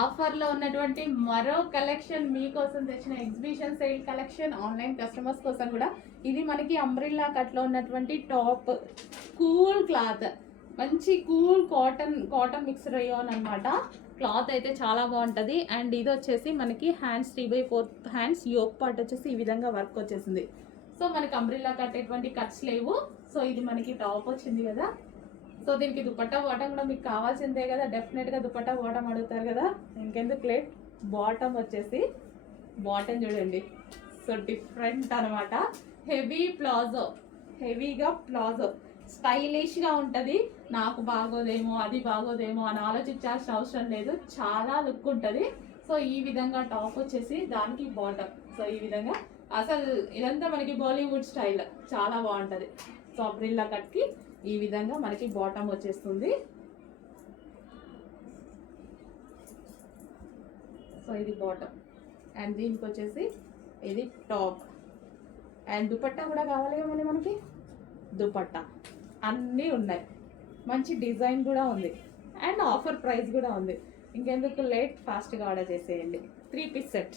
ఆఫర్లో ఉన్నటువంటి మరో కలెక్షన్ మీకోసం తెచ్చిన exhibition sale collection online customers కోసం కూడా. ఇది మనకి అంబ్రిల్లా కట్లో ఉన్నటువంటి టాప్, కూల్ క్లాత్, మంచి కూల్ కాటన్ మిక్స్ రేయాన్ అనమాట. క్లాత్ అయితే చాలా బాగుంటుంది. అండ్ ఇది వచ్చేసి మనకి హ్యాండ్స్ 3/4 హ్యాండ్స్ యోక్ పార్ట్ వచ్చేసి ఈ విధంగా వర్క్ వచ్చేసింది. సో మనకి అంబ్రిల్లా కట్ ఎటువంటి కట్స్ లేవు. సో ఇది మనకి టాప్ వచ్చింది కదా. సో దీనికి దుపట్టా బాటమ్ కూడా మీకు కావాల్సిందే కదా, డెఫినెట్గా దుపట్టా బాటమ్ అడుగుతారు కదా. ఇంకెందుకు లేట్, బాటమ్ వచ్చేసి బాటమ్ చూడండి. సో డిఫరెంట్ అనమాట. హెవీ ప్లాజో, హెవీగా ప్లాజో, స్టైలిష్గా ఉంటుంది. నాకు బాగోదేమో అది బాగోదేమో అని ఆలోచించాల్సిన అవసరం లేదు, చాలా లుక్ ఉంటుంది. సో ఈ విధంగా టాప్ వచ్చేసి దానికి బాటమ్. సో ఈ విధంగా అసలు ఇదంతా మనకి బాలీవుడ్ స్టైల్, చాలా బాగుంటుంది. సో అంబ్రిల్లా కట్కి ఈ విధంగా మనకి బాటమ్ వచ్చేస్తుంది. సో ఇది బాటమ్ అండ్ దీనికి వచ్చేసి ఇది టాప్. అండ్ దుపట్టా కూడా కావాలి కదా మనకి, దుపట్టా అన్నీ ఉన్నాయి. మంచి డిజైన్ కూడా ఉంది అండ్ ఆఫర్ ప్రైస్ కూడా ఉంది. ఇంకెందుకు లేట్, ఫాస్ట్గా ఆర్డర్ చేసేయండి. 3 పీస్ సెట్.